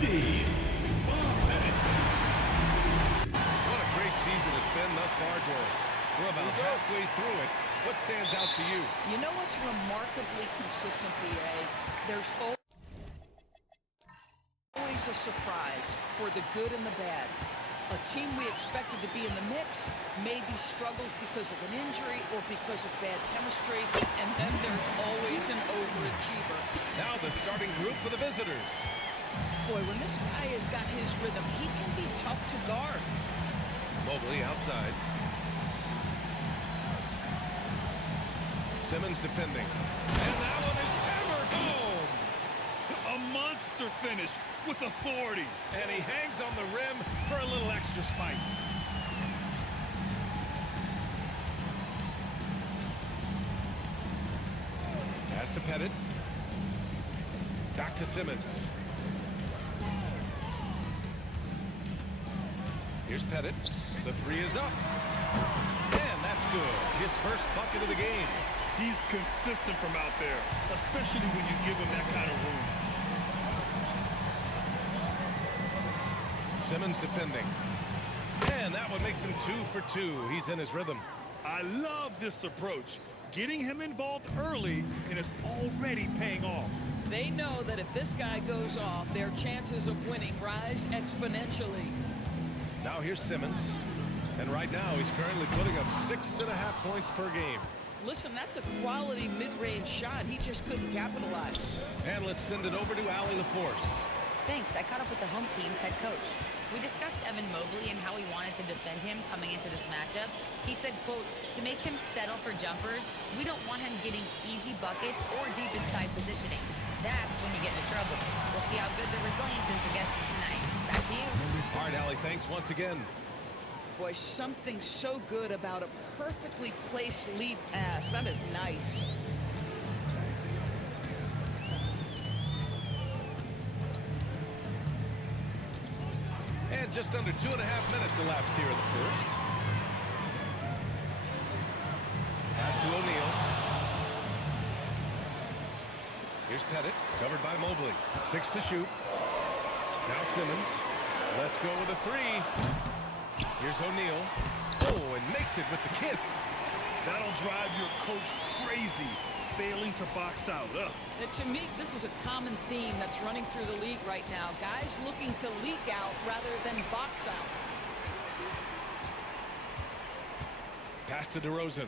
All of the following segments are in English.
What a great season it's been thus far, Doris. We're about halfway through it. What stands out to you? You know what's remarkably consistent, BA? There's always a surprise for the good and the bad. A team we expected to be in the mix maybe struggles because of an injury or because of bad chemistry, and then there's always an overachiever. Now the starting group for the visitors. Boy, when this guy has got his rhythm, he can be tough to guard. Mobley outside. Simmons defending. And that one is hammered home. A monster finish with authority. And he hangs on the rim for a little extra spice. Pass to Pettit. Back to Simmons. Here's Pettit. The three is up. And that's good. His first bucket of the game. He's consistent from out there, especially when you give him that kind of room. Simmons defending. And that one makes him 2 for 2. He's in his rhythm. I love this approach. Getting him involved early, and it's already paying off. They know that if this guy goes off, their chances of winning rise exponentially. Now here's Simmons. And right now he's currently putting up 6.5 points per game. Listen, that's a quality mid-range shot. He just couldn't capitalize. And let's send it over to Allie LaForce. Thanks. I caught up with the home team's head coach. We discussed Evan Mobley and how we wanted to defend him coming into this matchup. He said, quote, to make him settle for jumpers, we don't want him getting easy buckets or deep inside positioning. That's when you get into trouble. We'll see how good the resilience is against him tonight. Back to you. All right, Allie, thanks once again. Boy, something so good about a perfectly placed lead pass. That is nice. And just under 2.5 minutes elapsed here in the first. Pass to O'Neal. Here's Pettit, covered by Mobley. 6 to shoot. Now Simmons. Let's go with a three. Here's O'Neal. Oh, and makes it with the kiss. That'll drive your coach crazy, failing to box out. Ugh. To me, this is a common theme that's running through the league right now. Guys looking to leak out rather than box out. Pass to DeRozan.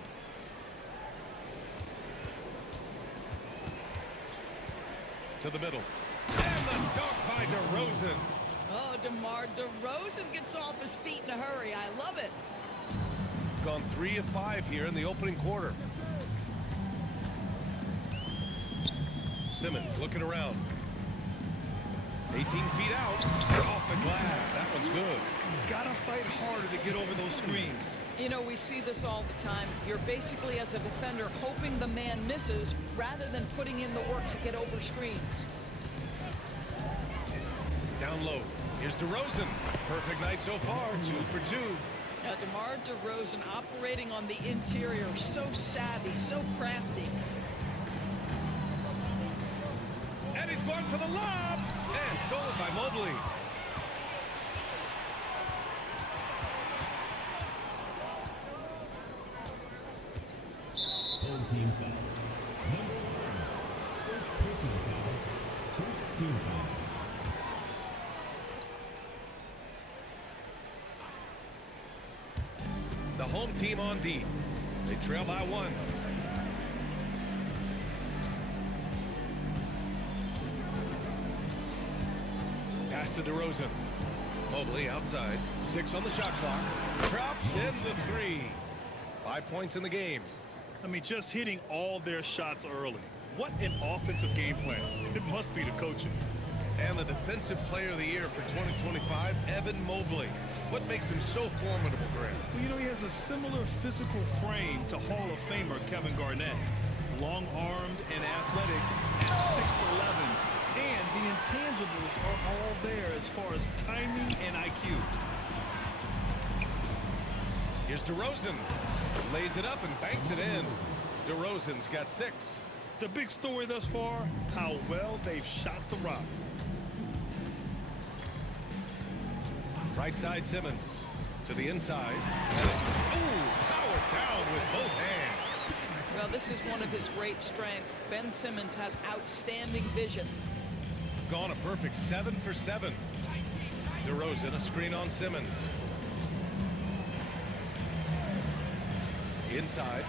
To the middle. And the dunk by DeRozan. Oh, DeMar DeRozan gets off his feet in a hurry. I love it. Gone 3 of 5 here in the opening quarter. Simmons looking around. 18 feet out. And off the glass. That one's good. Gotta fight harder to get over those screens. You know, we see this all the time. You're basically, as a defender, hoping the man misses rather than putting in the work to get over screens. Down low. Here's DeRozan. Perfect night so far. 2 for 2. DeMar DeRozan operating on the interior. So savvy, so crafty. And he's going for the lob. And stolen by Mobley. Home team foul. Number 1. First personal foul. First team foul. The home team on D. They trail by 1. Pass to DeRozan. Mobley outside. 6 on the shot clock. Drops in the 3. 5 points in the game. I mean, just hitting all their shots early. What an offensive game plan. It must be the coaching. And the defensive player of the year for 2025, Evan Mobley. What makes him so formidable, Grant? Well, you know, he has a similar physical frame to Hall of Famer Kevin Garnett. Long-armed and athletic at 6'11". And the intangibles are all there as far as timing and IQ. Here's DeRozan. Lays it up and banks it in. DeRozan's got 6. The big story thus far, how well they've shot the rock. Right side Simmons to the inside. Ooh, powered down with both hands. Well, this is one of his great strengths. Ben Simmons has outstanding vision. Gone a perfect 7 for 7. DeRozan, a screen on Simmons. Inside.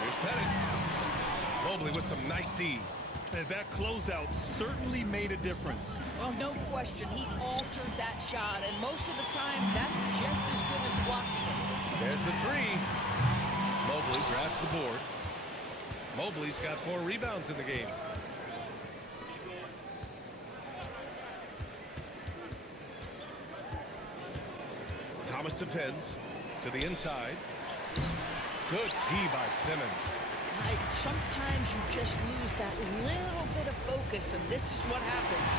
Here's Pettit. Mobley with some nice D. And that closeout certainly made a difference. Well, no question, he altered that shot, and most of the time, that's just as good as blocking it. There's the three. Mobley grabs the board. Mobley's got 4 rebounds in the game. Thomas defends to the inside. Good D by Simmons. Right, sometimes you just lose that little bit of focus, and this is what happens.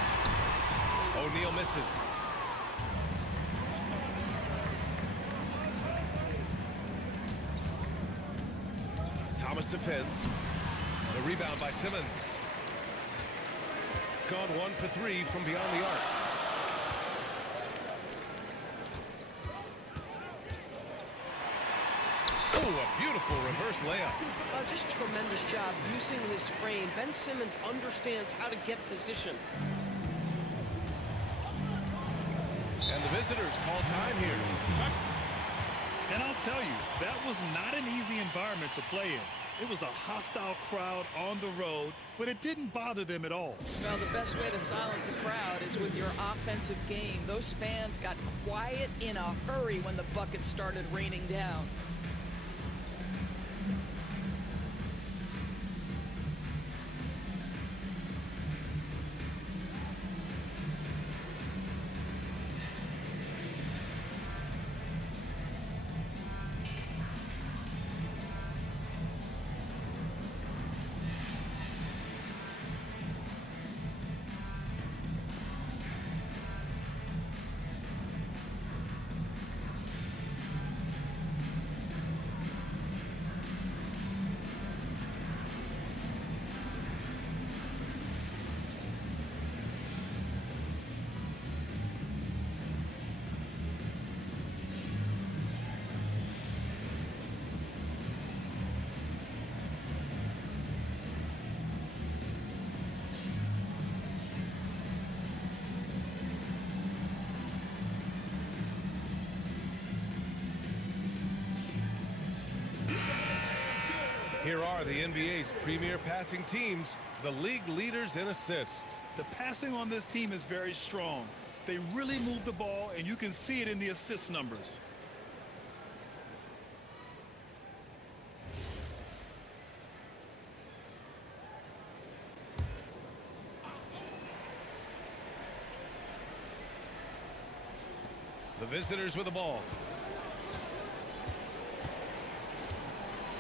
O'Neal misses. Thomas defends. The rebound by Simmons. Gone 1 for 3 from beyond the arc. Oh, a beautiful reverse layup. Just tremendous job using his frame. Ben Simmons understands how to get position. And the visitors call time here. And I'll tell you, that was not an easy environment to play in. It was a hostile crowd on the road, but it didn't bother them at all. Well, the best way to silence a crowd is with your offensive game. Those fans got quiet in a hurry when the buckets started raining down. Here are the NBA's premier passing teams, the league leaders in assists. The passing on this team is very strong. They really move the ball, and you can see it in the assist numbers. The visitors with the ball.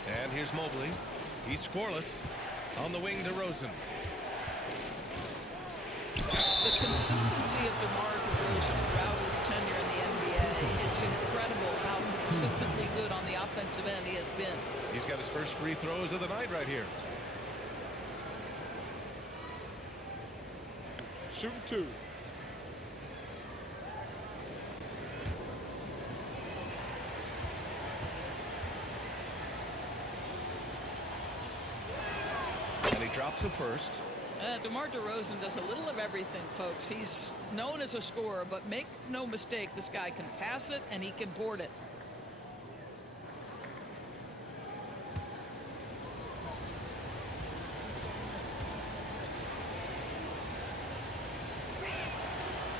And here's Mobley. He's scoreless. On the wing, DeRozan. The consistency of DeMar DeRozan throughout his tenure in the NBA, it's incredible how consistently good on the offensive end he has been. He's got his first free throws of the night right here. Shooting 2. And he drops it first. DeMar DeRozan does a little of everything, folks. He's known as a scorer, but make no mistake, this guy can pass it and he can board it.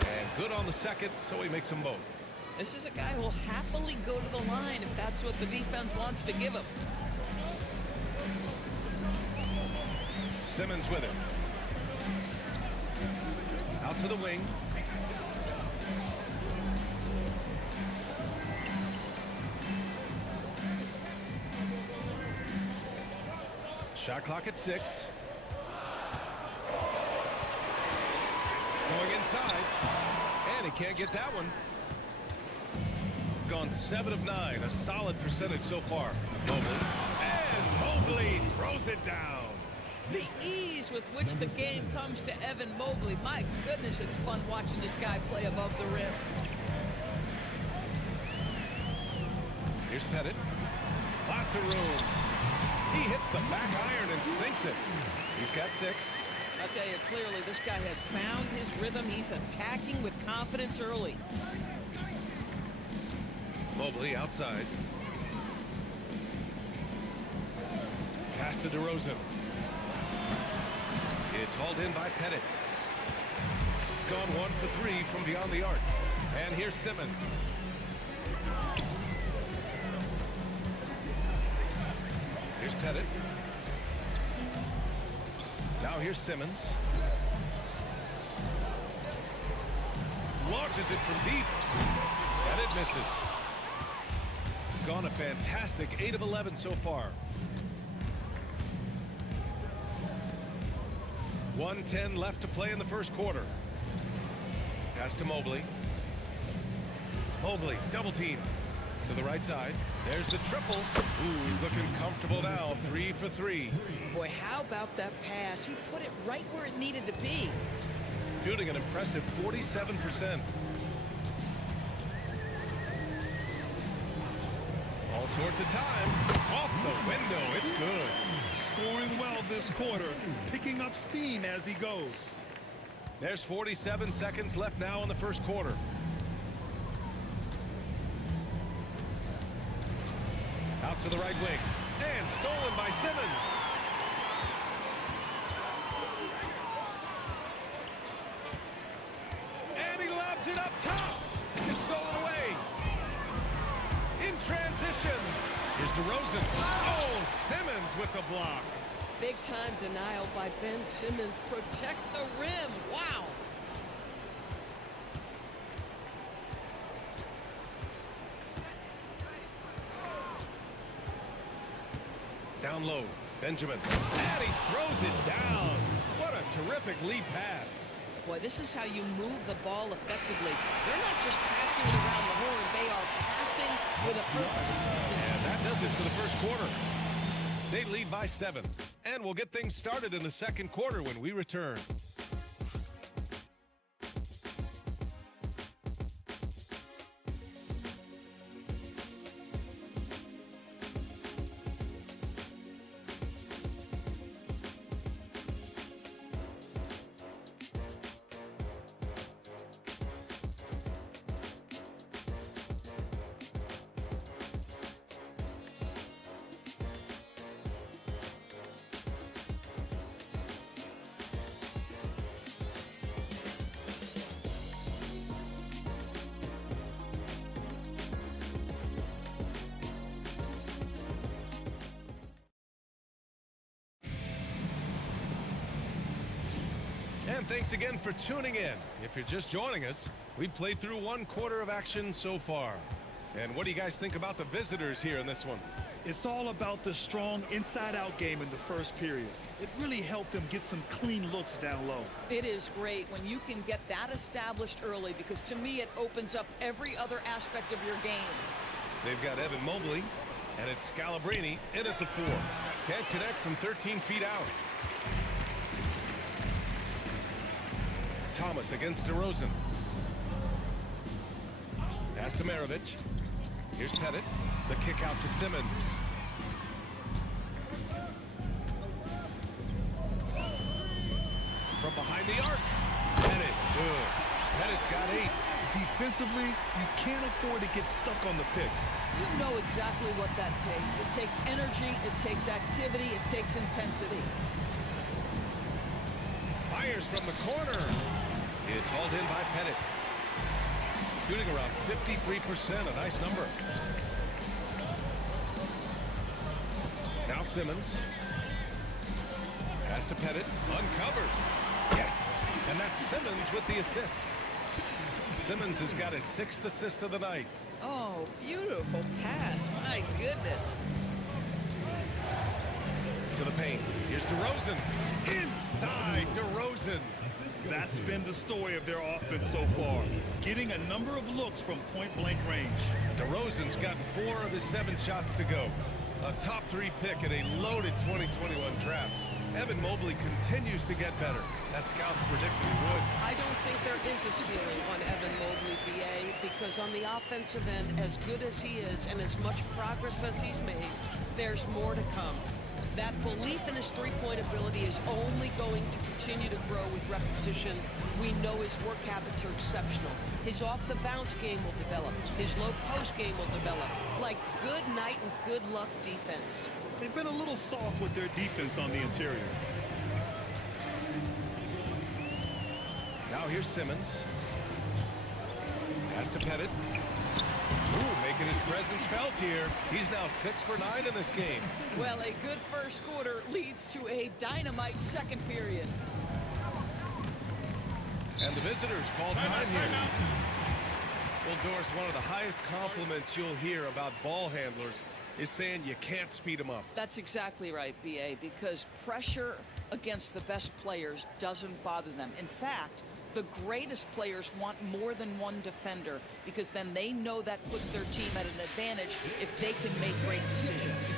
And good on the second, so he makes them both. This is a guy who will happily go to the line if that's what the defense wants to give him. Simmons with it. Out to the wing. Shot clock at 6. Going inside. And he can't get that one. Gone 7 of 9. A solid percentage so far. Mobley. And Mobley throws it down. The ease with which the game comes to Evan Mobley. My goodness, it's fun watching this guy play above the rim. Here's Pettit. Lots of room. He hits the back iron and sinks it. He's got 6. I'll tell you clearly, this guy has found his rhythm. He's attacking with confidence early. Mobley outside. Pass to DeRozan. It's hauled in by Pettit. Gone 1 for 3 from beyond the arc. And here's Simmons. Here's Pettit. Now here's Simmons. Launches it from deep. And it misses. Gone a fantastic 8 of 11 so far. 1:10 left to play in the first quarter. Pass to Mobley. Mobley, double team. To the right side. There's the triple. Ooh, he's looking comfortable now. 3 for 3. Boy, how about that pass? He put it right where it needed to be. Shooting an impressive 47%. All sorts of time. Off the window. It's good. Scoring well this quarter, picking up steam as he goes. There's 47 seconds left now in the first quarter. Out to the right wing. And stolen by Simmons. And he lobs it up top. It's stolen away. In transition. Here's DeRozan. Oh, Simmons with the block. Big time denial by Ben Simmons. Protect the rim. Wow. Down low, Benjamin. And he throws it down. What a terrific lead pass. Boy, this is how you move the ball effectively. They're not just passing it around the horn. They are passing with a purpose. And that does it for the first quarter. They lead by 7. And we'll get things started in the second quarter when we return. And thanks again for tuning in. If you're just joining us, we played through 1 quarter of action so far. And what do you guys think about the visitors here in this one? It's all about the strong inside-out game in the first period. It really helped them get some clean looks down low. It is great when you can get that established early, because to me it opens up every other aspect of your game. They've got Evan Mobley, and it's Scalabrini in at the 4. Can't connect from 13 feet out. Thomas against DeRozan. Pass to Maravich. Here's Pettit. The kick out to Simmons. From behind the arc. Pettit, good. Pettit's got 8. Defensively, you can't afford to get stuck on the pick. You know exactly what that takes. It takes energy, it takes activity, it takes intensity. Fires from the corner. It's hauled in by Pettit. Shooting around 53%, a nice number. Now Simmons. Pass to Pettit, uncovered. Yes, and that's Simmons with the assist. Simmons has got his 6th assist of the night. Oh, beautiful pass. My goodness. To the paint. Here's DeRozan. Inside DeRozan. That's been the story of their offense so far. Getting a number of looks from point-blank range. DeRozan's gotten 4 of his 7 shots to go. A top 3 pick in a loaded 2021 draft. Evan Mobley continues to get better, as scouts predicted he would. I don't think there is a ceiling on Evan Mobley, BA, because on the offensive end, as good as he is and as much progress as he's made, there's more to come. That belief in his three-point ability is only going to continue to grow with repetition. We know his work habits are exceptional. His off-the-bounce game will develop. His low-post game will develop. Like good night and good luck defense. They've been a little soft with their defense on the interior. Now here's Simmons. Pass to Pettit. Ooh, making his presence felt here. He's now 6 for 9 in this game. Well, a good first quarter leads to a dynamite second period. And the visitors call time here. Well, Doris, one of the highest compliments you'll hear about ball handlers is saying you can't speed them up. That's exactly right, BA, because pressure against the best players doesn't bother them. In fact, the greatest players want more than one defender because then they know that puts their team at an advantage if they can make great decisions.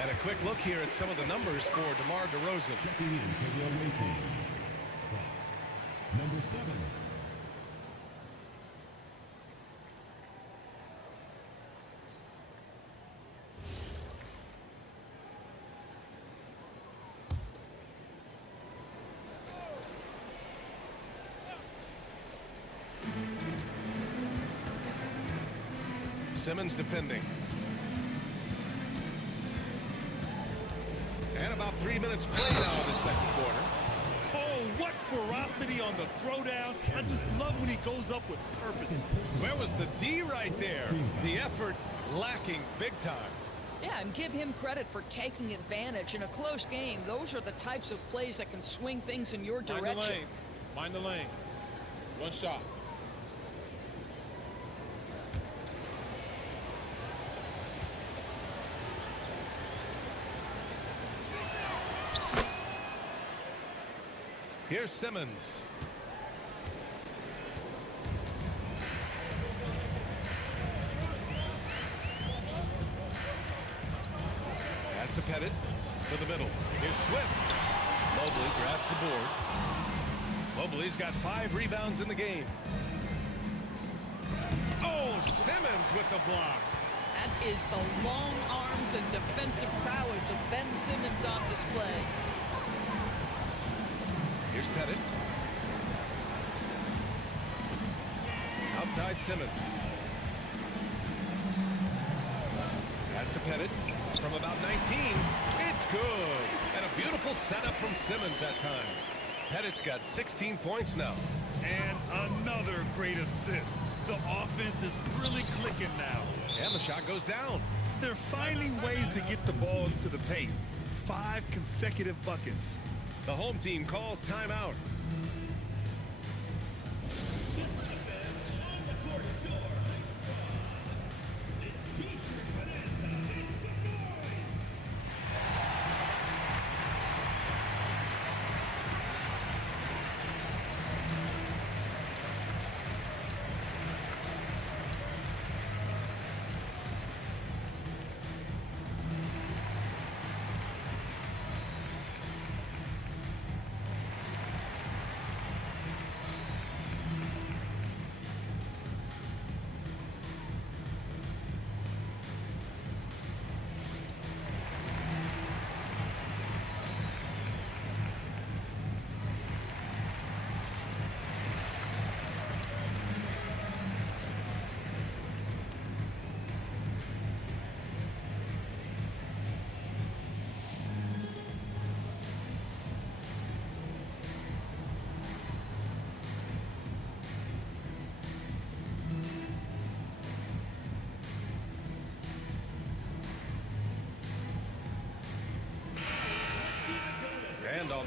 And a quick look here at some of the numbers for DeMar DeRozan. Checking in for the away team. Plus, number 7. Simmons defending. And about 3 minutes played now in the second quarter. Oh, what ferocity on the throwdown. I just love when he goes up with purpose. Where was the D right there? The effort lacking big time. Yeah, and give him credit for taking advantage in a close game. Those are the types of plays that can swing things in your direction. Mind the lanes. Mind the lanes. One shot. Here's Simmons. Pass to Pettit. To the middle. Here's Swift. Mobley grabs the board. Mobley's got 5 rebounds in the game. Oh, Simmons with the block. That is the long arms and defensive prowess of Ben Simmons on display. Here's Pettit. Outside Simmons. Pass to Pettit. From about 19. It's good. And a beautiful setup from Simmons that time. Pettit's got 16 points now. And another great assist. The offense is really clicking now. And the shot goes down. They're finding ways to get the ball into the paint. 5 consecutive buckets. The home team calls timeout.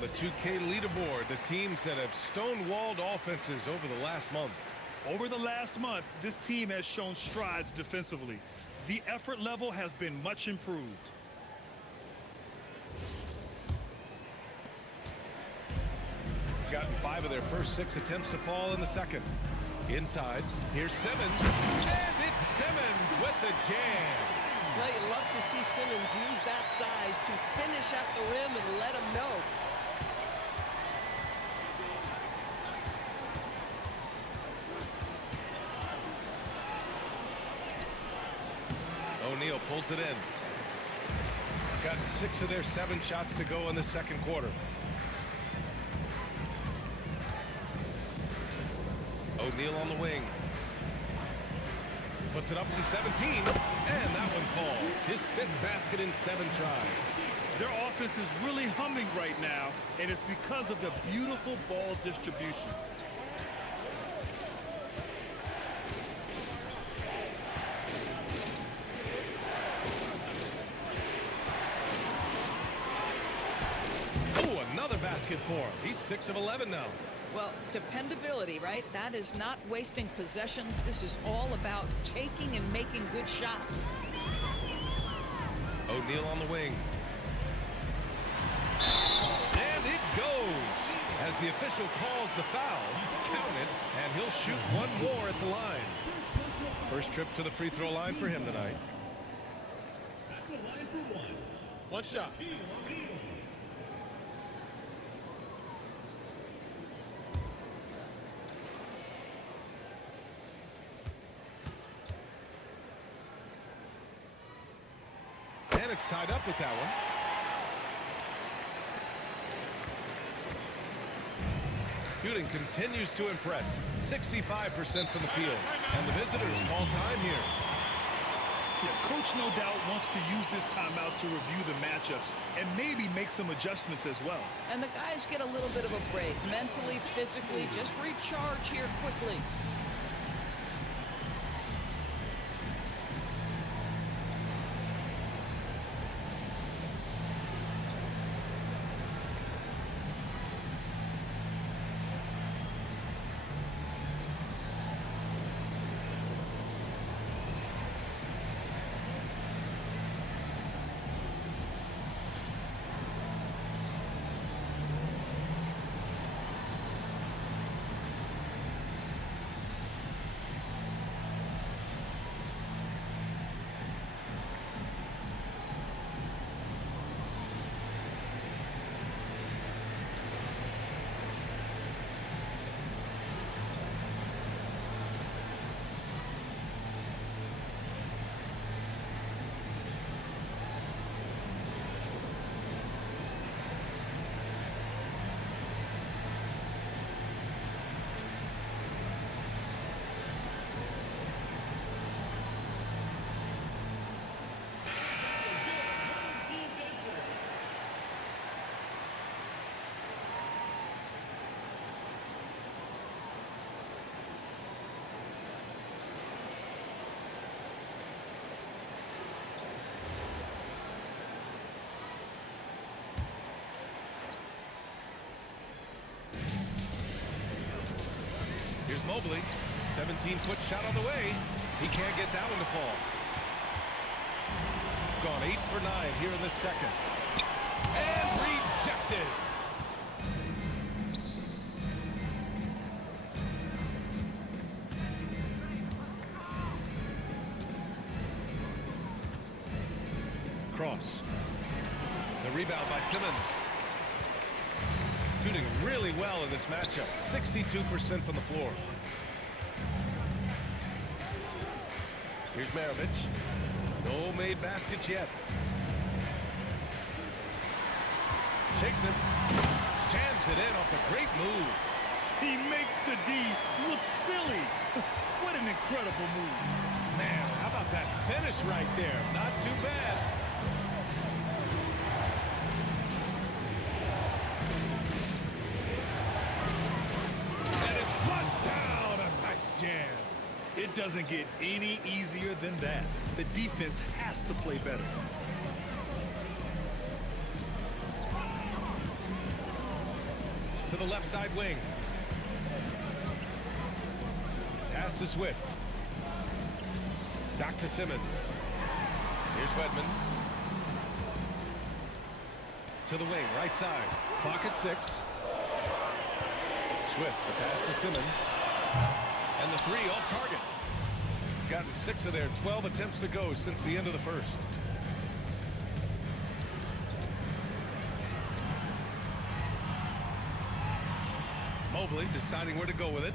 the 2K leaderboard, the teams that have stonewalled offenses over the last month. Over the last month, this team has shown strides defensively. The effort level has been much improved. Gotten 5 of their first 6 attempts to fall in the second. Inside, here's Simmons, and it's Simmons with the jam. Well, you love to see Simmons use that size to finish at the rim and let him know. O'Neal pulls it in. Got 6 of their 7 shots to go in the second quarter. O'Neal on the wing. Puts it up from 17, and that one falls. His 5th basket in 7 tries. Their offense is really humming right now, and it's because of the beautiful ball distribution. Oh, another basket for him. He's 6 of 11 now. Well, dependability, right? That is not wasting possessions. This is all about taking and making good shots. O'Neal on the wing. And it goes. As the official calls the foul, count it, and he'll shoot one more at the line. First trip to the free throw line for him tonight. At the line for one. One shot. And it's tied up with that one. Shooting continues to impress. 65% from the field. And the visitors call time here. Yeah, Coach no doubt wants to use this timeout to review the matchups and maybe make some adjustments as well. And the guys get a little bit of a break. Mentally, physically, just recharge here quickly. Here's Mobley. 17-foot shot on the way. He can't get that one to fall. Gone 8 for 9 here in the second. And rejected. Cross. The rebound by Simmons. Shooting really well in this matchup. 62% from the floor. Here's Maravich. No made baskets yet. Shakes it. Jams it in off a great move. He makes the D look silly. What an incredible move. Man, how about that finish right there? Not too bad. And it's flushed down. A nice jam. It doesn't get any easier than that. The defense has to play better. to the left side wing. Pass to Swift. Back to Simmons. Here's Wedman. To the wing, right side. Clock at 6. Swift, the pass to Simmons. And the 3 off target. Gotten 6 of their 12 attempts to go since the end of the first. Mobley deciding where to go with it.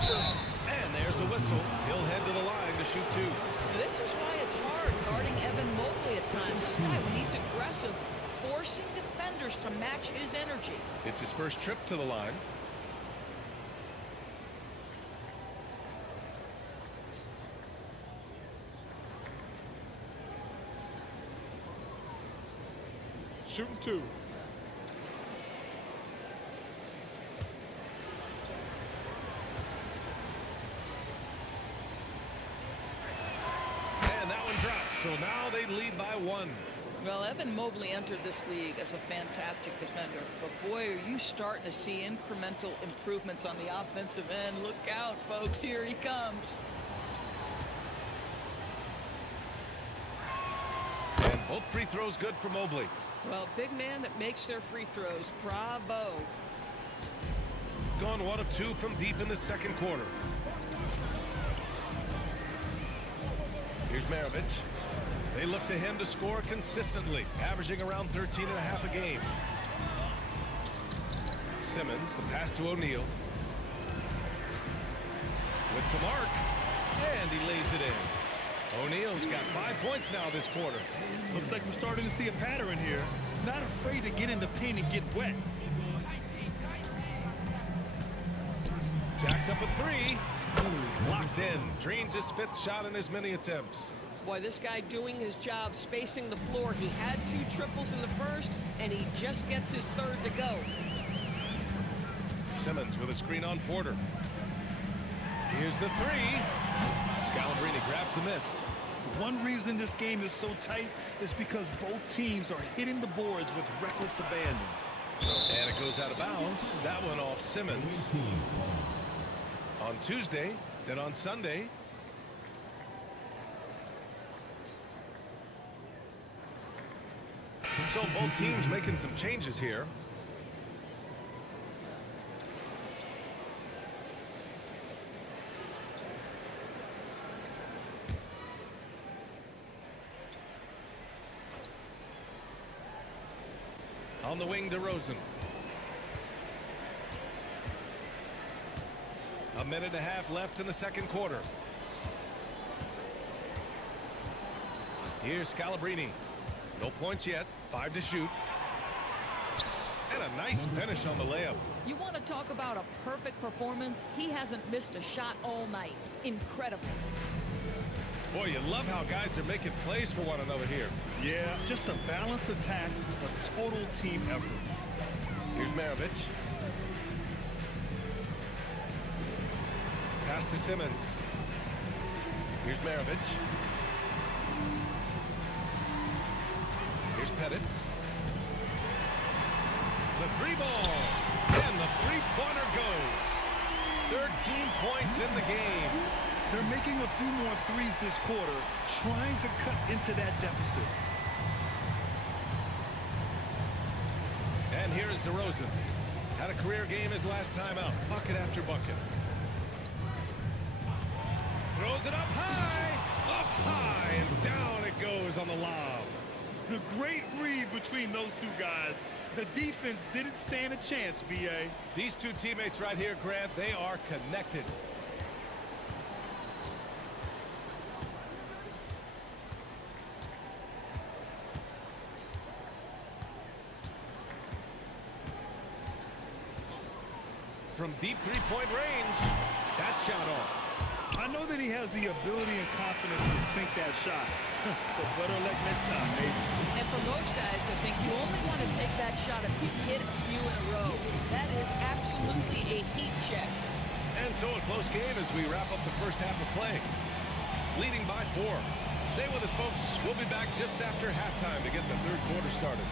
And there's a whistle. He'll head to the line to shoot 2. This is why it's hard guarding Evan Mobley at times. This guy, when he's aggressive, forcing defenders to match his energy. It's his first trip to the line. Shooting 2. And that one drops. So now they lead by 1. Well, Evan Mobley entered this league as a fantastic defender, but boy, are you starting to see incremental improvements on the offensive end. Look out, folks, here he comes. And both free throws good for Mobley. Well, big man that makes their free throws. Bravo. Gone 1 of 2 from deep in the second quarter. Here's Maravich. They look to him to score consistently, averaging around 13.5 a game. Simmons, the pass to O'Neal. With some arc, and he lays it in. O'Neal's got 5 points now this quarter. Looks like we're starting to see a pattern here. Not afraid to get in the paint and get wet. Jacks up a 3. Locked in. Drains his 5th shot in as many attempts. Boy, this guy doing his job, spacing the floor. He had 2 triples in the first, and he just gets his 3rd to go. Simmons with a screen on Porter. Here's the 3. Scalabrine grabs the miss. One reason this game is so tight is because both teams are hitting the boards with reckless abandon. And it goes out of bounds. That one off Simmons. On Tuesday, then on Sunday. So both teams making some changes here. On the wing, DeRozan. A minute and a half left in the second quarter. Here's Scalabrine. No points yet. 5 to shoot. And a nice finish on the layup. You want to talk about a perfect performance? He hasn't missed a shot all night. Incredible. Boy, you love how guys are making plays for one another here. Yeah, just a balanced attack, a total team effort. Here's Maravich. Pass to Simmons. Here's Maravich. Here's Pettit. The 3 ball. And the 3-pointer goes. 13 points in the game. They're making a few more threes this quarter, trying to cut into that deficit. And here is DeRozan. Had a career game his last time out. Bucket after bucket. Throws it up high, and down it goes on the lob. The great read between those two guys. The defense didn't stand a chance, B.A. These two teammates right here, Grant, they are connected. From deep three-point range, that shot off. I know that he has the ability and confidence to sink that shot. But better luck next time, maybe. And for most guys, I think you only want to take that shot if you've hit a few in a row. That is absolutely a heat check. And so a close game as we wrap up the first half of play. Leading by 4. Stay with us, folks. We'll be back just after halftime to get the third quarter started.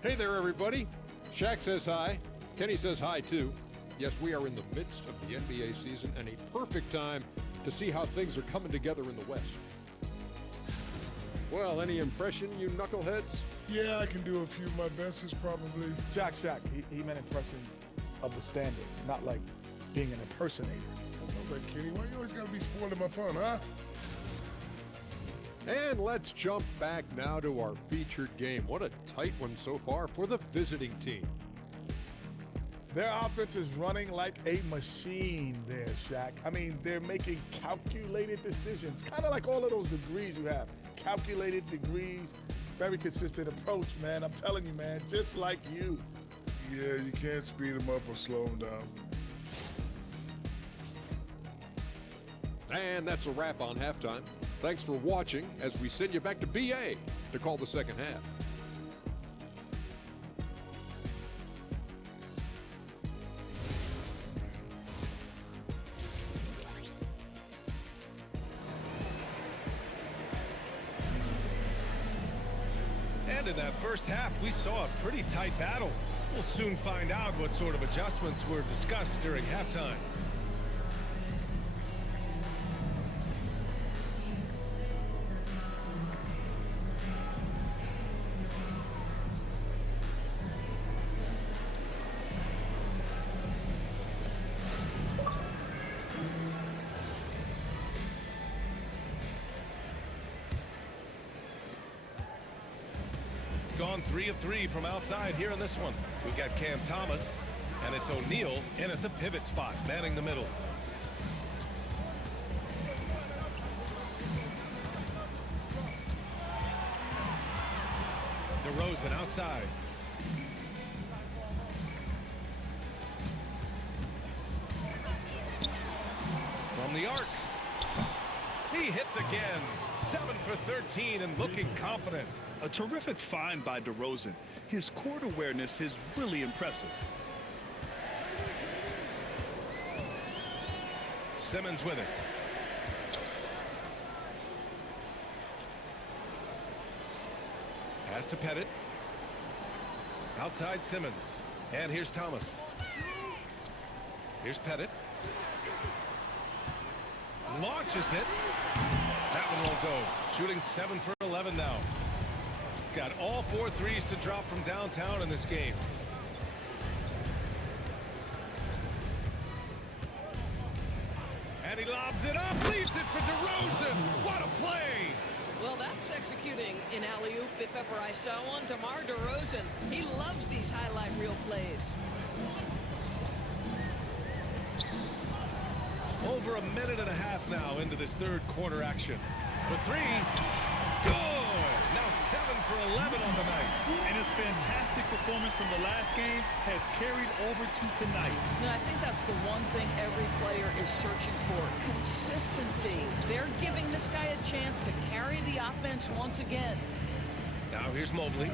Hey there, everybody. Shaq says hi. Kenny says hi, too. Yes, we are in the midst of the NBA season and a perfect time to see how things are coming together in the West. Well, any impression, you knuckleheads? Yeah, I can do a few. My best is probably... Shaq. He meant impression of the standard, not like being an impersonator. I know that, Kenny. Why you always gotta be spoiling my fun, huh? And let's jump back now to our featured game. What a tight one so far for the visiting team. Their offense is running like a machine there, Shaq. I mean, they're making calculated decisions, kind of like all of those degrees you have. Calculated degrees, very consistent approach, man. I'm telling you, man, just like you. Yeah, you can't speed them up or slow them down. And that's a wrap on halftime. Thanks for watching as we send you back to BA to call the second half. And in that first half, we saw a pretty tight battle. We'll soon find out what sort of adjustments were discussed during halftime. Gone 3 of 3 from outside here in this one. We've got Cam Thomas, and it's O'Neal in at the pivot spot, manning the middle. DeRozan outside. From the arc. He hits again. 7 for 13 and looking confident. A terrific find by DeRozan. His court awareness is really impressive. Simmons with it. Pass to Pettit. Outside Simmons. And here's Thomas. Here's Pettit. Launches it. That one won't go. Shooting 7 for 11 now. Got all 4 threes to drop from downtown in this game. And he lobs it up, leaves it for DeRozan. What a play! Well, that's executing an alley-oop if ever I saw one. DeMar DeRozan, he loves these highlight reel plays. Over a minute and a half now into this third quarter action. For 3, good! Now 7 for 11 on the night. And his fantastic performance from the last game has carried over to tonight. Now, I think that's the one thing every player is searching for, consistency. They're giving this guy a chance to carry the offense once again. Now here's Mobley.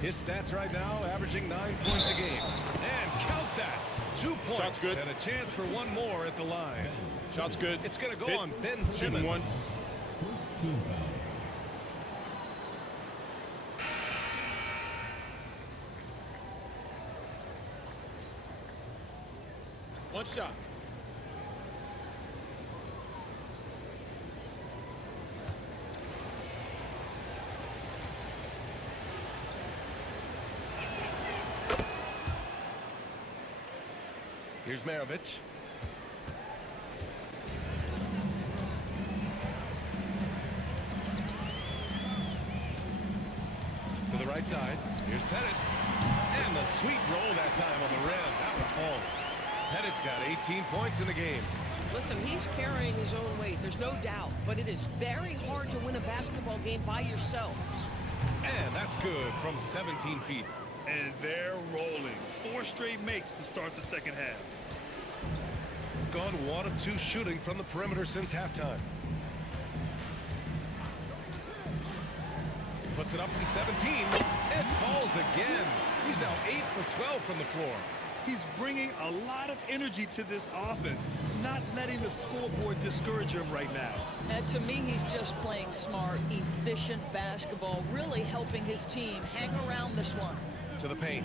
His stats right now averaging 9 points a game. And count that. 2 points. Shot's good. And a chance for one more at the line. Shot's good. It's going to go Hit. on Ben Shooting Simmons. one. First team foul. One shot. Here's Maravich. To the right side. Here's Pettit. And the sweet roll that time on the rim. That one falls. Pettit's got 18 points in the game. Listen, he's carrying his own weight, there's no doubt, but it is very hard to win a basketball game by yourself. And that's good from 17 feet. And they're rolling. 4 straight makes to start the second half. Gone 1 of 2 shooting from the perimeter since halftime. Puts it up from 17. It falls again. He's now 8 for 12 from the floor. He's bringing a lot of energy to this offense, not letting the scoreboard discourage him right now. And to me, he's just playing smart, efficient basketball, really helping his team hang around this one. To the paint.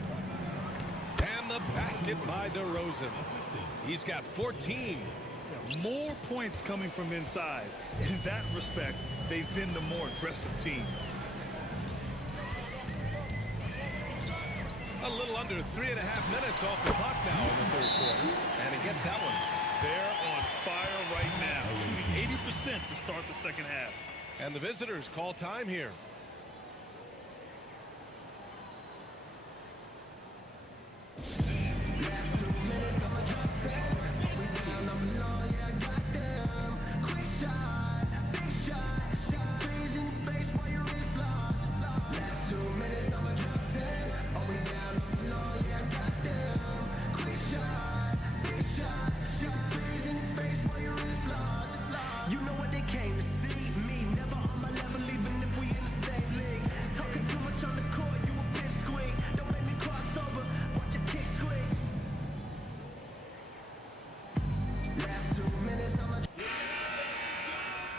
And the basket by DeRozan. He's got 14. More points coming from inside. In that respect, they've been the more aggressive team. A little under 3.5 minutes off the clock now in the third quarter. And it gets that one. They're on fire right now, shooting 80% to start the second half. And the visitors call time here.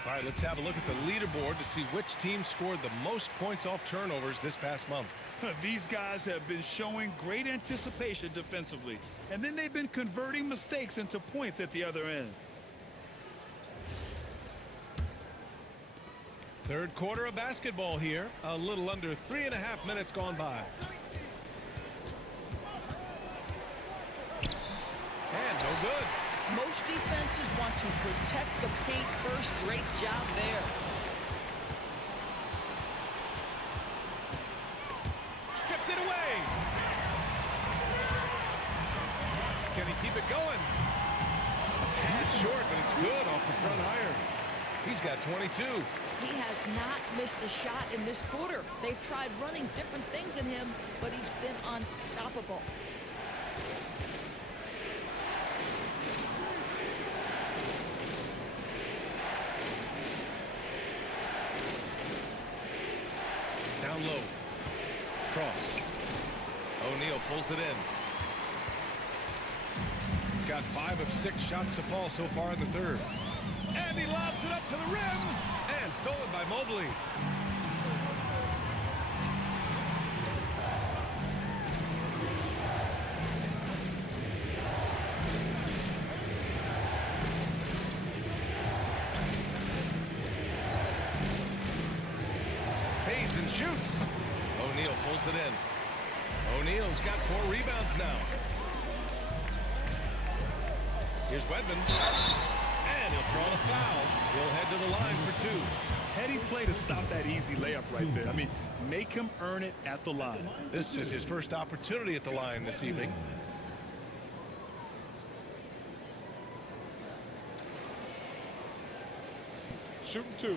All right, let's have a look at the leaderboard to see which team scored the most points off turnovers this past month. These guys have been showing great anticipation defensively, and then they've been converting mistakes into points at the other end. Third quarter of basketball here. A little under 3.5 minutes gone by. And no good. Most defenses want to protect the paint first. Great job there. Stripped it away. Can he keep it going? A tad short, but it's good off the front iron. He's got 22. He has not missed a shot in this quarter. They've tried running different things in him, but he's been unstoppable. Down low. Cross. O'Neal pulls it in. He's got 5 of 6 shots to fall so far in the third. And he lobs it up to the rim. And stolen by Mobley. Fades and shoots. O'Neal pulls it in. O'Neal's got 4 rebounds now. Here's Wedman. And he'll draw the foul. He'll head to the line for 2. Heady play to stop that easy layup right there. I mean, make him earn it at the line. This is his first opportunity at the line this evening. Shooting 2.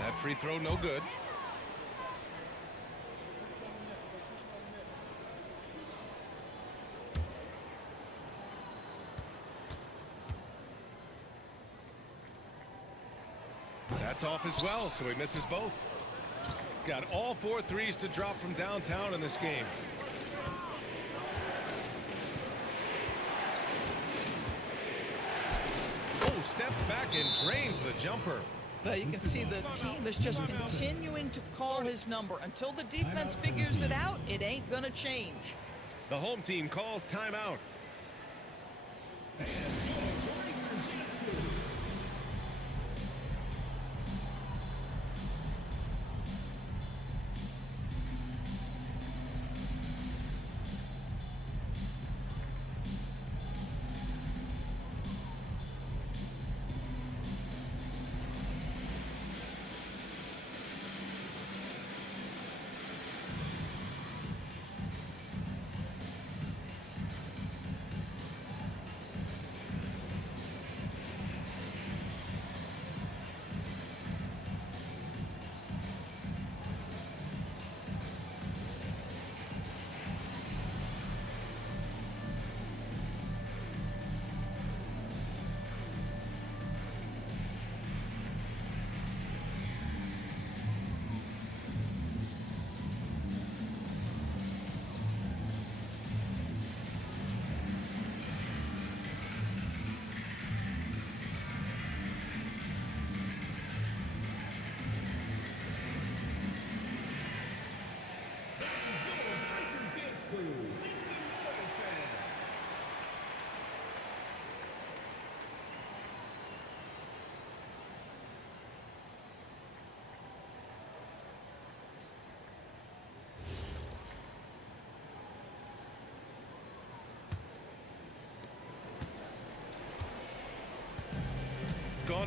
That free throw no good. That's off as well, so he misses both. Got all 4 threes to drop from downtown in this game. Oh, steps back and drains the jumper. But you can see the team is just continuing to call his number. Until the defense figures it out, it ain't going to change. The home team calls timeout.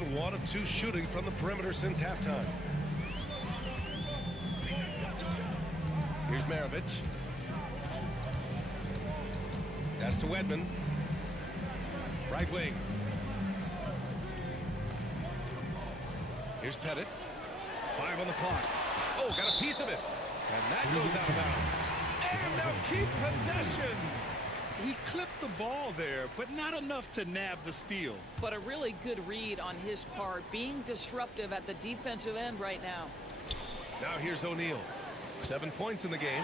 gone 1 of 2 shooting from the perimeter since halftime. Here's Maravich. Pass to Wedman. Right wing. Here's Pettit. 5 on the clock. Oh, got a piece of it. And that goes out of bounds. And they'll keep possession. He clipped the ball there, but not enough to nab the steal. But a really good read on his part, being disruptive at the defensive end right now. Now here's O'Neal. 7 points in the game.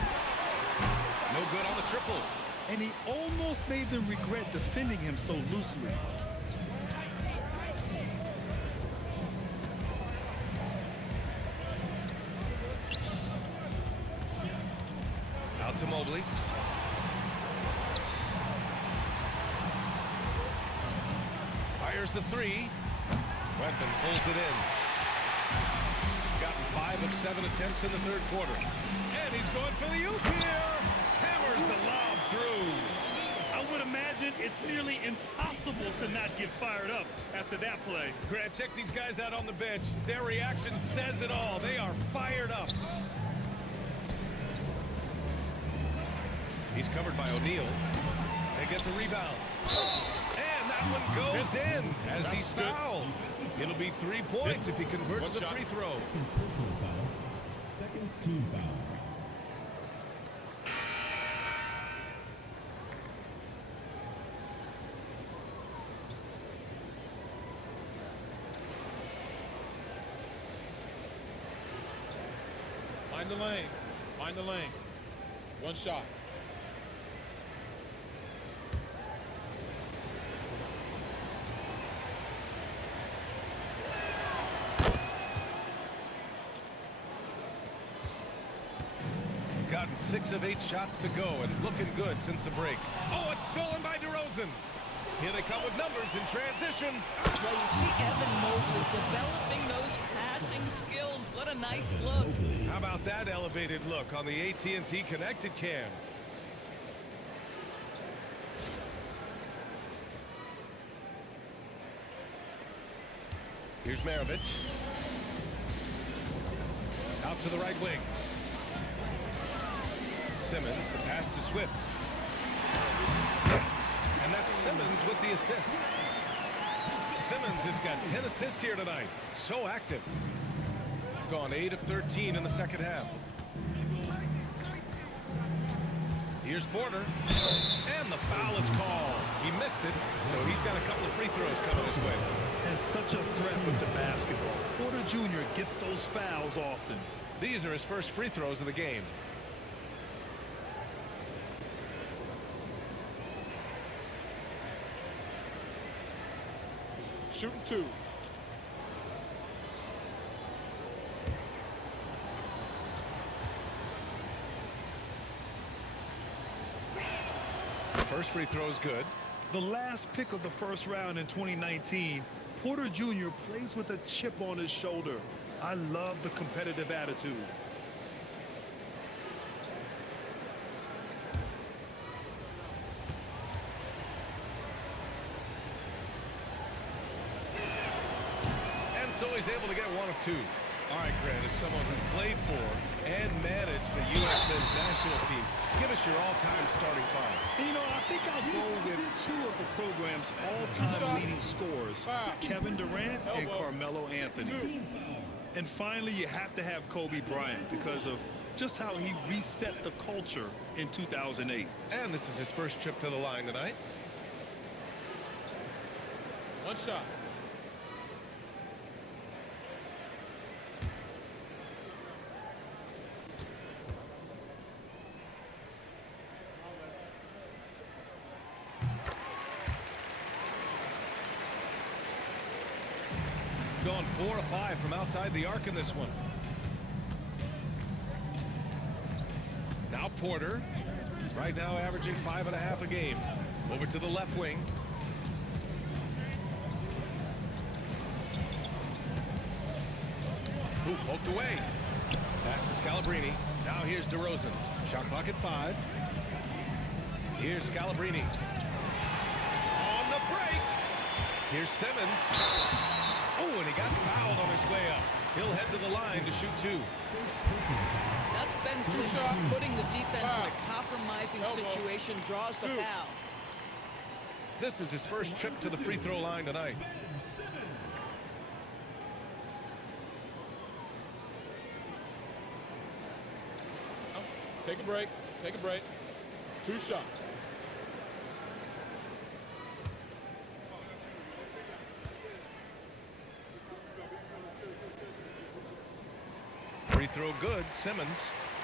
No good on the triple. And he almost made them regret defending him so loosely. Out to Mobley. Fires the 3. Wetman pulls it in. Gotten 5 of 7 attempts in the third quarter. And he's going for the oop here. Hammers the lob through. I would imagine it's nearly impossible to not get fired up after that play. Grant, check these guys out on the bench. Their reaction says it all. They are fired up. He's covered by O'Neal. They get the rebound. And that one goes in as he's fouled. It'll be 3 points if he converts the free throw. Second personal foul. Second team foul. Mind the lanes. Mind the lanes. One shot. Gotten 6 of 8 shots to go and looking good since the break. Oh, it's stolen by DeRozan. Here they come with numbers in transition. Well, you see Evan Mobley developing those passing skills. What a nice look. How about that elevated look on the AT&T connected cam? Here's Maravich. Out to the right wing. Simmons, the pass to Swift. And that's Simmons with the assist. Simmons has got 10 assists here tonight. So active. Gone 8 of 13 in the second half. Here's Porter. And the foul is called. He missed it, so he's got a couple of free throws coming his way. And such a threat with the basketball. Porter Jr. gets those fouls often. These are his first free throws of the game. Shooting 2. First free throw is good. The last pick of the first round in 2019, Porter Jr. plays with a chip on his shoulder. I love the competitive attitude. And so he's able to get 1 of 2. All right, Grant, as someone who played for and managed the U.S. men's national team, give us your all-time starting 5. You know, I think I'll go with 2 of the program's all-time leading scorers, Kevin Durant and Carmelo Anthony. And finally, you have to have Kobe Bryant because of just how he reset the culture in 2008. And this is his first trip to the line tonight. One shot. Gone 4 of 5 from outside the arc in this one. Now Porter, right now averaging 5.5 a game. Over to the left wing. Ooh, poked away. Pass to Scalabrine. Now here's DeRozan. Shot clock at 5. Here's Scalabrine. On the break. Here's Simmons. Oh, and he got fouled on his way up. He'll head to the line to shoot 2. That's Ben Simmons putting the defense in a compromising situation, draws the foul. This is his first trip to the free throw line tonight. Take a break. Take a break. 2 shots. Free throw good, Simmons.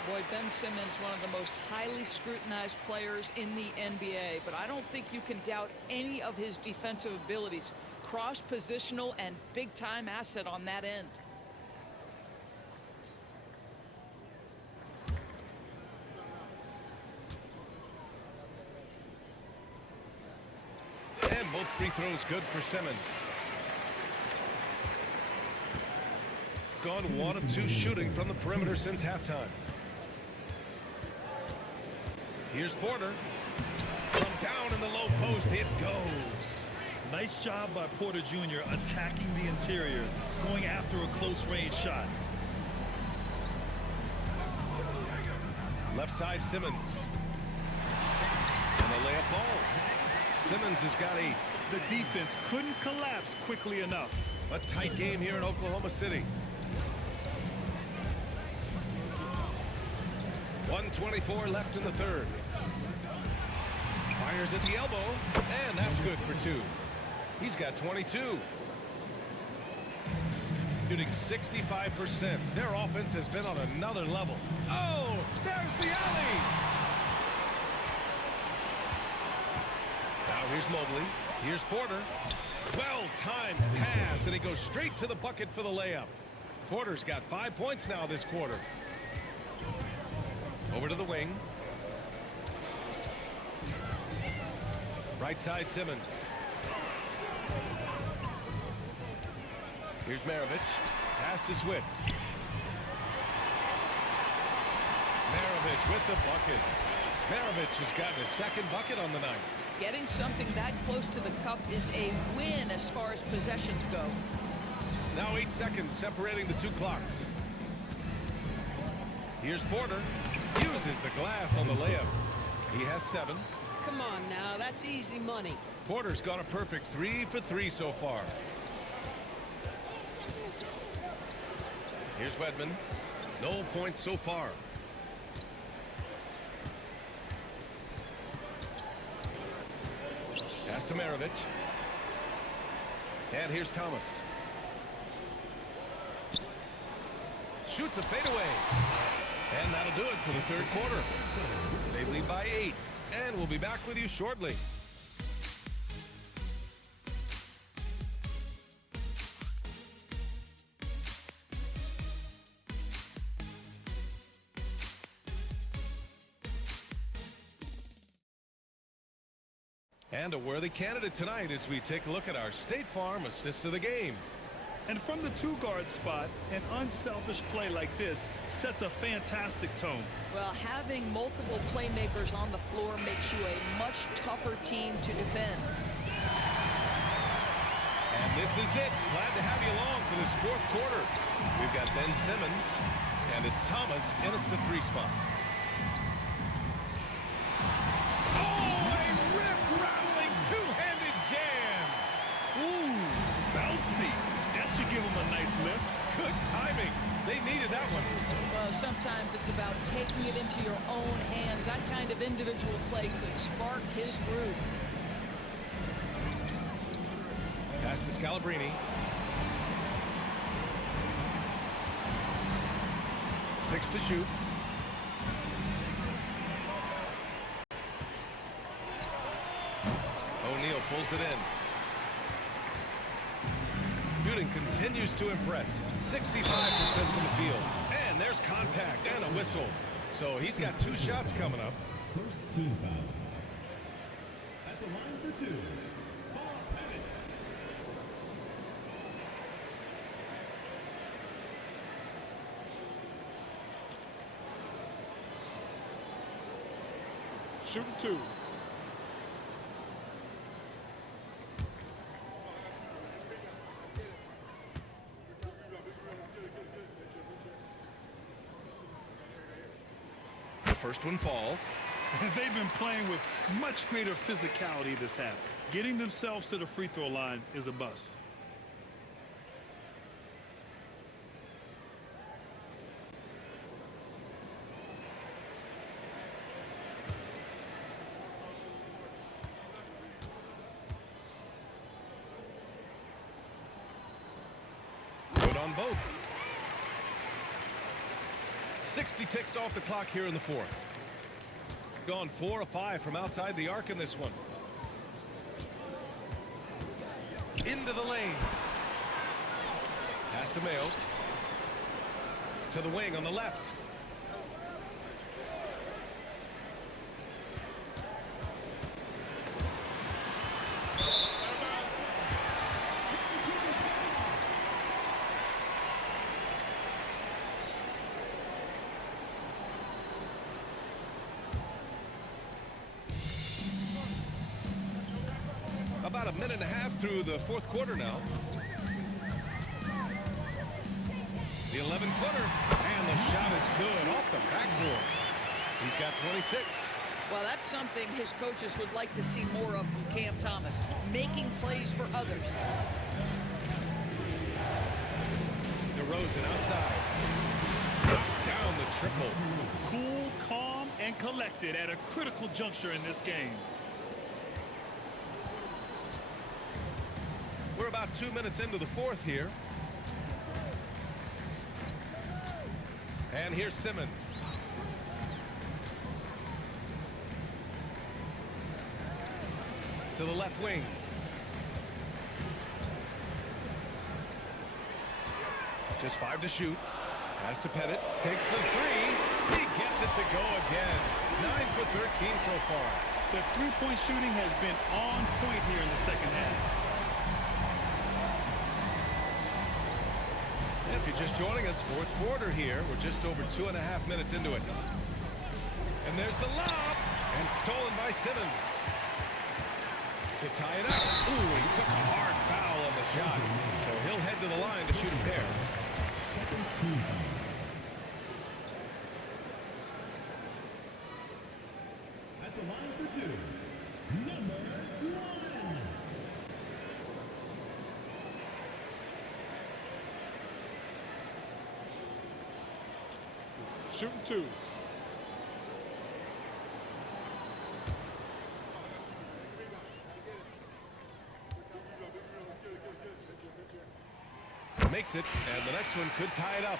Boy, Ben Simmons, one of the most highly scrutinized players in the NBA, but I don't think you can doubt any of his defensive abilities. Cross-positional and big-time asset on that end. And both free throws good for Simmons. Gone 1 of 2 shooting from the perimeter since halftime. Here's Porter. From down in the low post, it goes. Nice job by Porter Jr. attacking the interior, going after a close-range shot. Left side, Simmons. And the layup falls. Simmons has got 8. The defense couldn't collapse quickly enough. A tight game here in Oklahoma City. 1:24 left in the third. Fires at the elbow, and that's good for 2. He's got 22. Shooting 65%. Their offense has been on another level. Oh, there's the alley. Now here's Mobley. Here's Porter. Well-timed pass, and he goes straight to the bucket for the layup. Porter's got 5 points now this quarter. Over to the wing. Right side, Simmons. Here's Maravich. Pass to Swift. Maravich with the bucket. Maravich has gotten his 2nd bucket on the night. Getting something that close to the cup is a win as far as possessions go. Now 8 seconds separating the 2 clocks. Here's Porter. Uses the glass on the layup. He has 7. Come on now, that's easy money. Porter's got a perfect 3 for 3 so far. Here's Wedman. No points so far. Pass to Maravich. And here's Thomas. Shoots a fadeaway. And that'll do it for the third quarter. They lead by 8. And we'll be back with you shortly. And a worthy candidate tonight as we take a look at our State Farm assists of the game. And from the 2-guard spot, an unselfish play like this sets a fantastic tone. Well, having multiple playmakers on the floor makes you a much tougher team to defend. And this is it. Glad to have you along for this 4th quarter. We've got Ben Simmons, and it's Thomas in at the 3 spot. Oh, a rip-rattling 2-handed jam. Ooh, bouncy. That should give him a nice lift. Good timing. They needed that one. Well, sometimes it's about taking it into your own hands. That kind of individual play could spark his groove. Pass to Scalabrini. 6 to shoot. O'Neal pulls it in. Shooting continues to impress. 65% from the field. And there's contact and a whistle. So he's got 2 shots coming up. First team foul. At the line for 2. Shooting 2. first one falls. They've been playing with much greater physicality this half. Getting themselves to the free throw line is a bust. Good on both. 60 ticks off the clock here in the fourth. Gone 4 of 5 from outside the arc in this one. Into the lane. Pass to Mayo. To the wing on the left. About a minute and a half through the fourth quarter now. The 11-footer, and the shot is good off the backboard. He's got 26. Well, that's something his coaches would like to see more of from Cam Thomas, making plays for others. DeRozan outside. Knocks down the triple. Cool, calm, and collected at a critical juncture in this game. We're about 2 minutes into the fourth here. And here's Simmons. To the left wing. Just 5 to shoot. Pass to Pettit. Takes the 3. He gets it to go again. 9 for 13 so far. The three-point shooting has been on point here in the second half. If you're just joining us, fourth quarter here. We're just over 2.5 minutes into it. And there's the lob. And stolen by Simmons. To tie it up. Ooh, he took a hard foul on the shot. So he'll head to the line to shoot a pair. Second team. At the line for 2, number 1. Shooting 2. Makes it, and the next one could tie it up.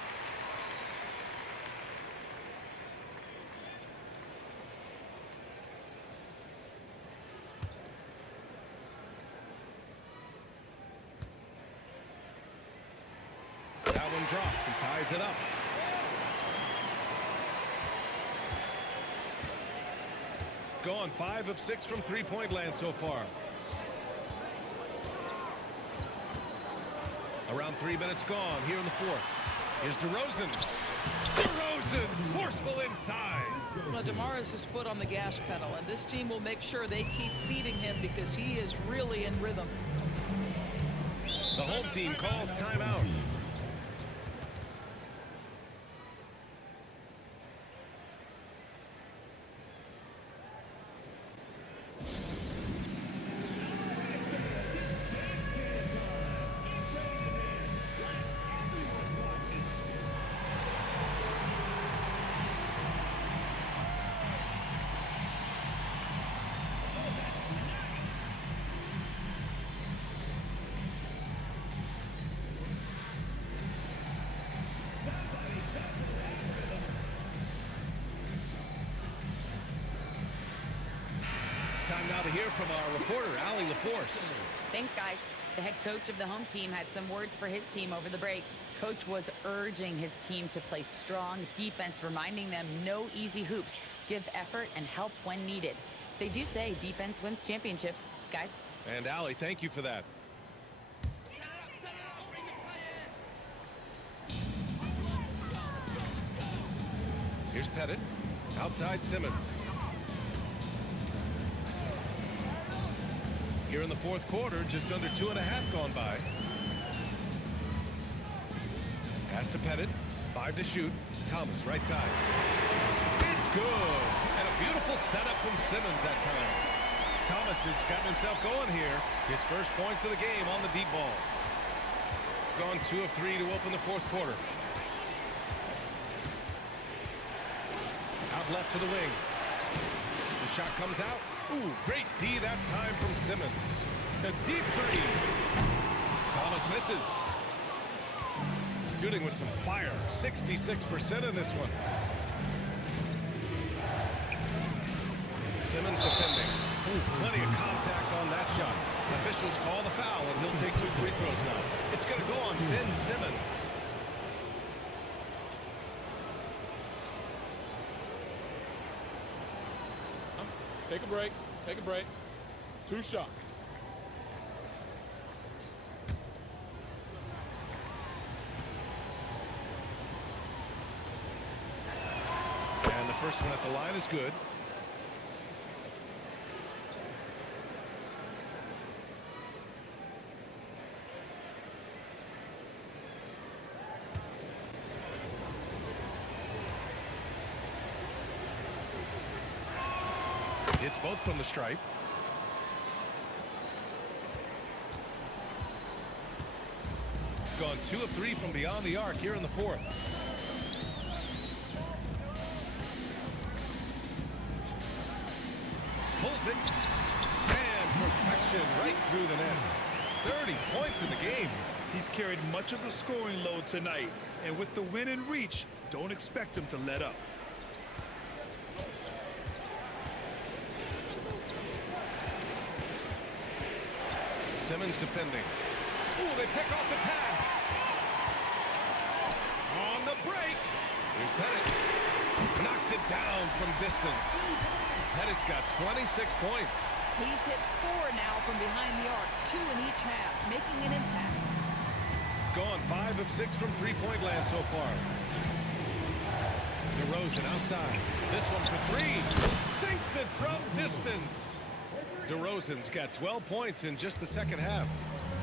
That one drops and ties it up. Gone 5 of 6 from three-point land so far. Around 3 minutes gone here in the fourth. Here's DeRozan. DeRozan, forceful inside. Well, DeMar has his foot on the gas pedal, and this team will make sure they keep feeding him because he is really in rhythm. The home team calls timeout. Time now to hear from our reporter, Allie LaForce. Thanks, guys. The head coach of the home team had some words for his team over the break. Coach was urging his team to play strong defense, reminding them no easy hoops, give effort, and help when needed. They do say defense wins championships, guys. And Allie, thank you for that. Here's Pettit. Outside Simmons. Here in the fourth quarter, just under 2.5 gone by. Pass to Pettit. 5 to shoot. Thomas, right side. It's good. And a beautiful setup from Simmons that time. Thomas has gotten himself going here. His first points of the game on the deep ball. Gone 2 of 3 to open the fourth quarter. Out left to the wing. The shot comes out. Ooh, great D that time from Simmons. A deep three. Thomas misses. Shooting with some fire. 66% in this one. Simmons defending. Ooh, plenty of contact on that shot. Officials call the foul, and he'll take 2 free throws now. It's going to go on Ben Simmons. Take a break. Take a break. 2 shots. And the first one at the line is good. Hits both from the stripe. Gone 2 of 3 from beyond the arc here in the fourth. Pulls it. And perfection right through the net. 30 points in the game. He's carried much of the scoring load tonight, and with the win in reach, don't expect him to let up. Simmons defending. Ooh, they pick off the pass. On the break. Here's Pettit. Knocks it down from distance. Pettit's got 26 points. He's hit 4 now from behind the arc, 2 in each half, making an impact. Gone 5 of 6 from three-point land so far. DeRozan outside. This one for 3. Sinks it from distance. DeRozan's got 12 points in just the second half.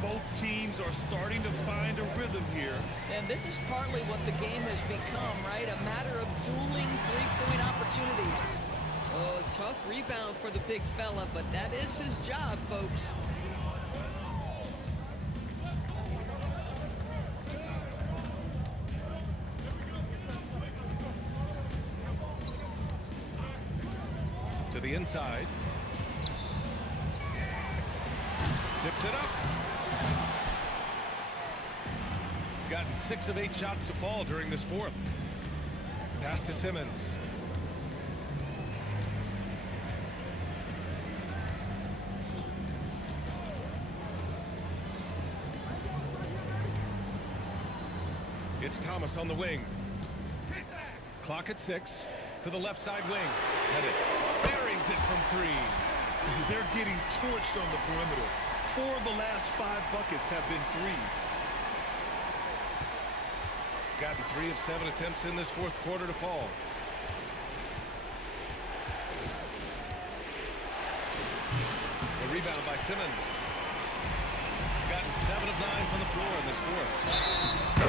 Both teams are starting to find a rhythm here. And this is partly what the game has become, right? A matter of dueling three-point opportunities. Oh, tough rebound for the big fella, but that is his job, folks. To the inside. Tips it up. Gotten 6 of 8 shots to fall during this fourth. Pass to Simmons. It's Thomas on the wing. Clock at 6. To the left side wing. Pettit buries it from 3. They're getting torched on the perimeter. 4 of the last 5 buckets have been threes. Gotten 3 of 7 attempts in this fourth quarter to fall. The rebound by Simmons. Gotten 7 of 9 from the floor in this fourth.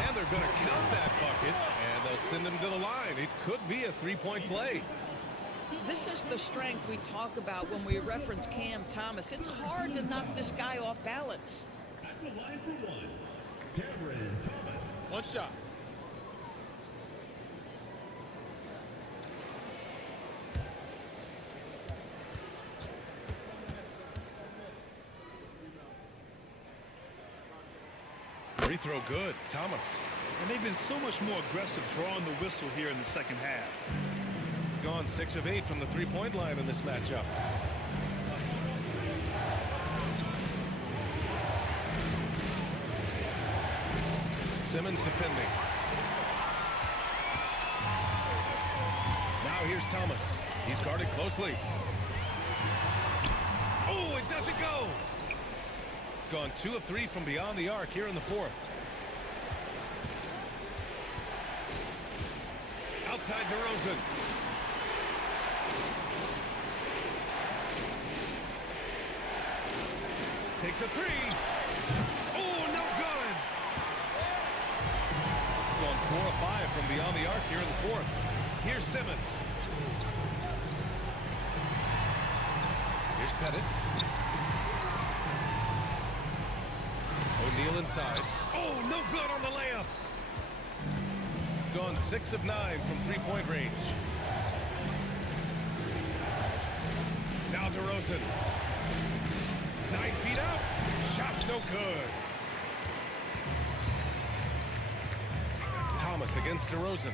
And they're going to count that bucket, and they'll send him to the line. It could be a 3-point play. This is the strength we talk about when we reference Cam Thomas. It's hard to knock this guy off balance. At the line for 1, Cameron Thomas. 1 shot. Free throw good. Thomas. And they've been so much more aggressive drawing the whistle here in the second half. Gone 6 of 8 from the three-point line in this matchup. Simmons defending. Now here's Thomas. He's guarded closely. Oh, it doesn't go. Gone 2 of 3 from beyond the arc here in the fourth. Outside DeRozan. Takes a 3. Oh, no good. Gone 4 of 5 from beyond the arc here in the fourth. Here's Simmons. Here's Pettit. O'Neal inside. Oh, no good on the layup. Gone 6 of 9 from three-point range. Now DeRozan. 9 feet out. Shot's no good. Thomas against DeRozan.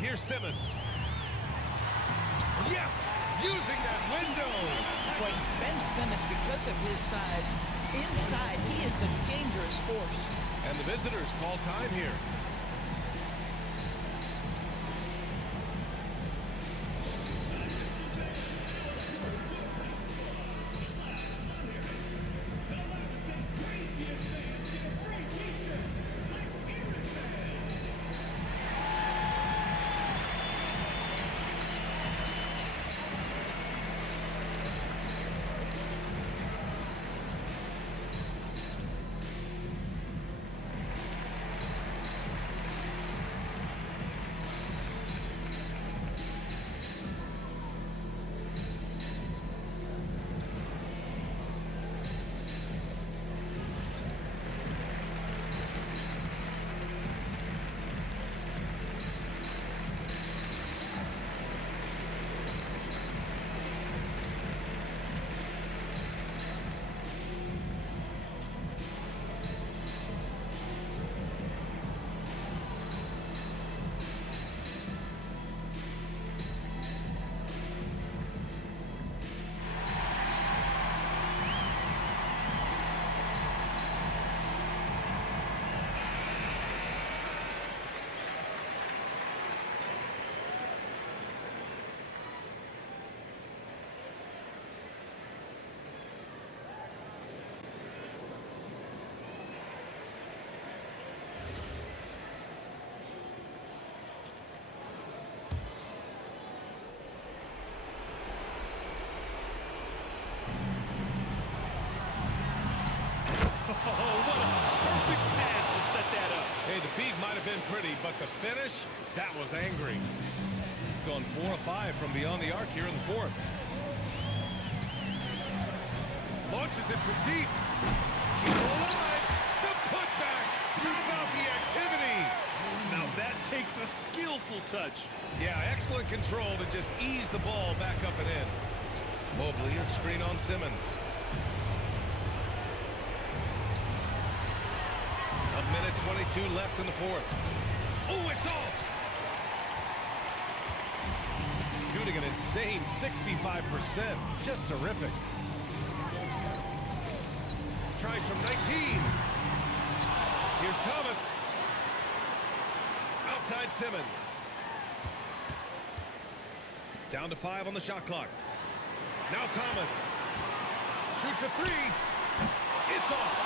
Here's Simmons. Yes! Using that window! But Ben Simmons, because of his size, inside, he is a dangerous force. And the visitors call time here. Oh, what a perfect pass to set that up. Hey, the feed might have been pretty, but the finish, that was angry. Gone 4 of 5 from beyond the arc here in the fourth. Launches it from deep. Keeps it alive. The putback. How about the activity? Now that takes a skillful touch. Yeah, excellent control to just ease the ball back up and in. Mobley, a screen on Simmons. A minute 22 left in the fourth. Oh, it's off! Shooting an insane 65%. Just terrific. Tries from 19. Here's Thomas. Outside Simmons. Down to 5 on the shot clock. Now Thomas. Shoots a 3. It's off.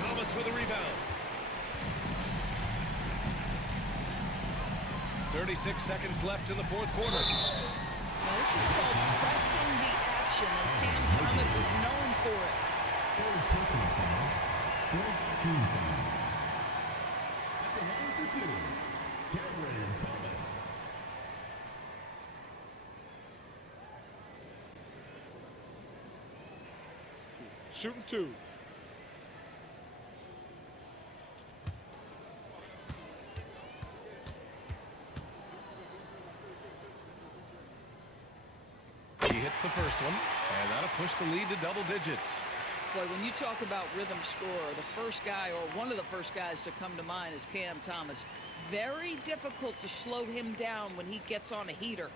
Thomas with a rebound. 36 seconds left in the fourth quarter. Now, this is called pressing the action, and Cam Thomas is known for it. Third personal foul. Fourth team foul. At the line for 2, Cameron Thomas. Shooting 2. He hits the first one, and that'll push the lead to double digits. Boy, when you talk about rhythm scorer, the first guy or one of the first guys to come to mind is Cam Thomas. Very difficult to slow him down when he gets on a heater.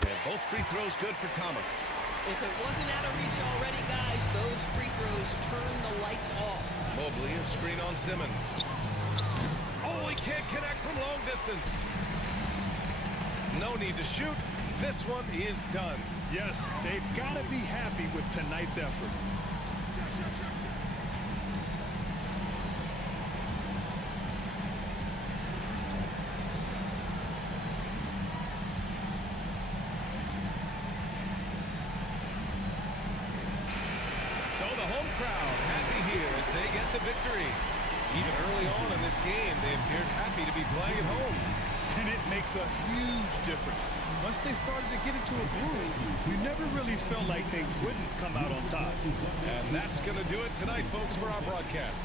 And both free throws good for Thomas. If it wasn't out of reach already, guys, those free throws turn the lights off. Mobley, a screen on Simmons. Oh, he can't connect from long distance. No need to shoot. This one is done. Yes, they've got to be happy with tonight's effort. crowd happy here as they get the victory. Even early on in this game, they appeared happy to be playing at home. And it makes a huge difference. Once they started to get into a groove, you never really felt like they wouldn't come out on top. And that's going to do it tonight, folks, for our broadcast.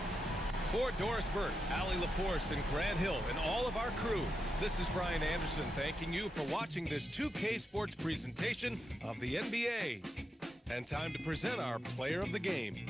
For Doris Burke, Allie LaForce, and Grant Hill, and all of our crew, this is Brian Anderson thanking you for watching this 2K Sports presentation of the NBA. And time to present our player of the game.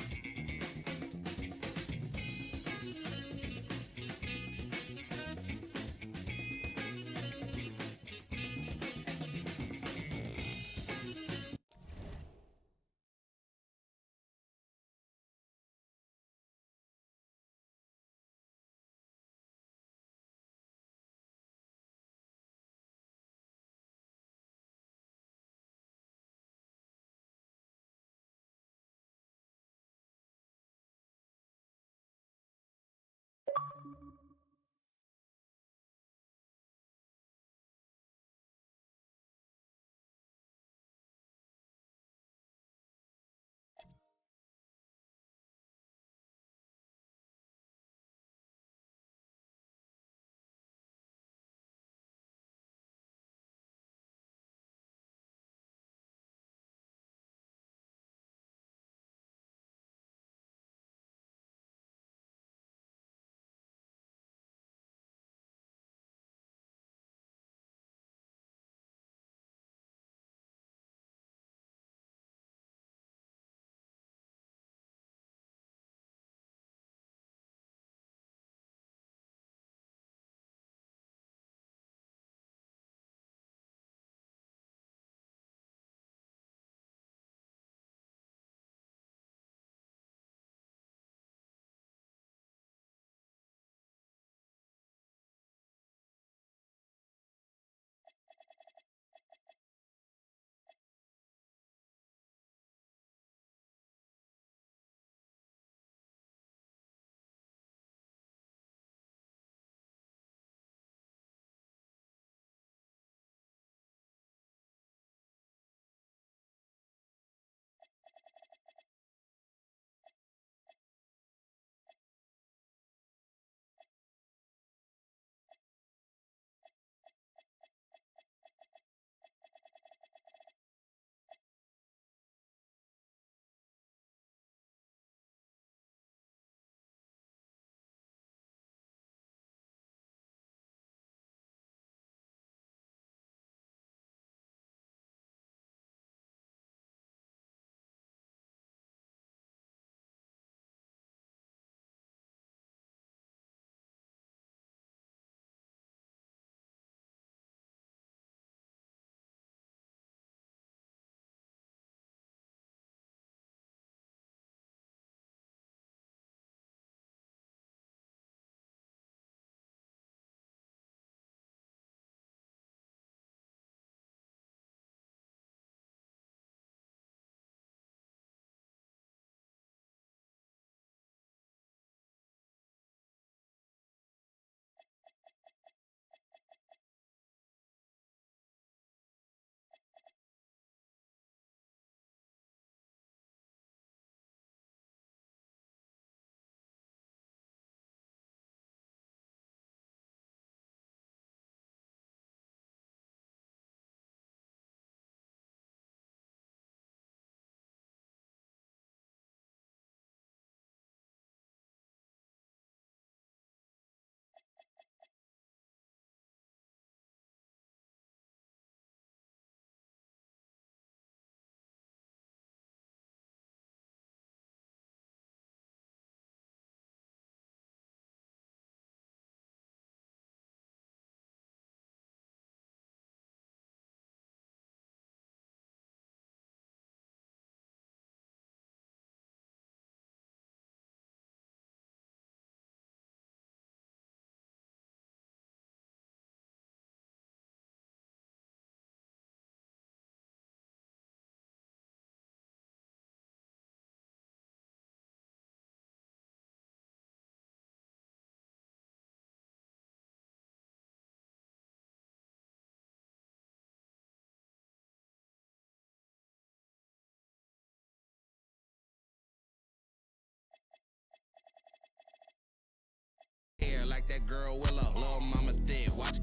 like that girl Willow. Little mama thick, watch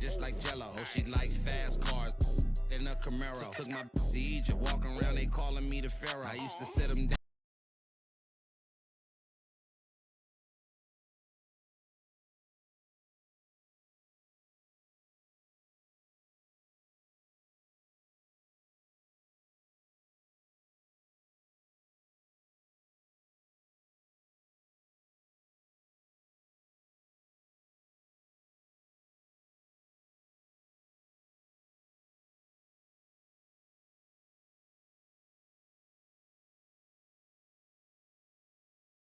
just like Jello. Oh, she likes fast cars in a Camaro. So took my to Egypt, walking around, they calling me the Pharaoh. I used to sit them down.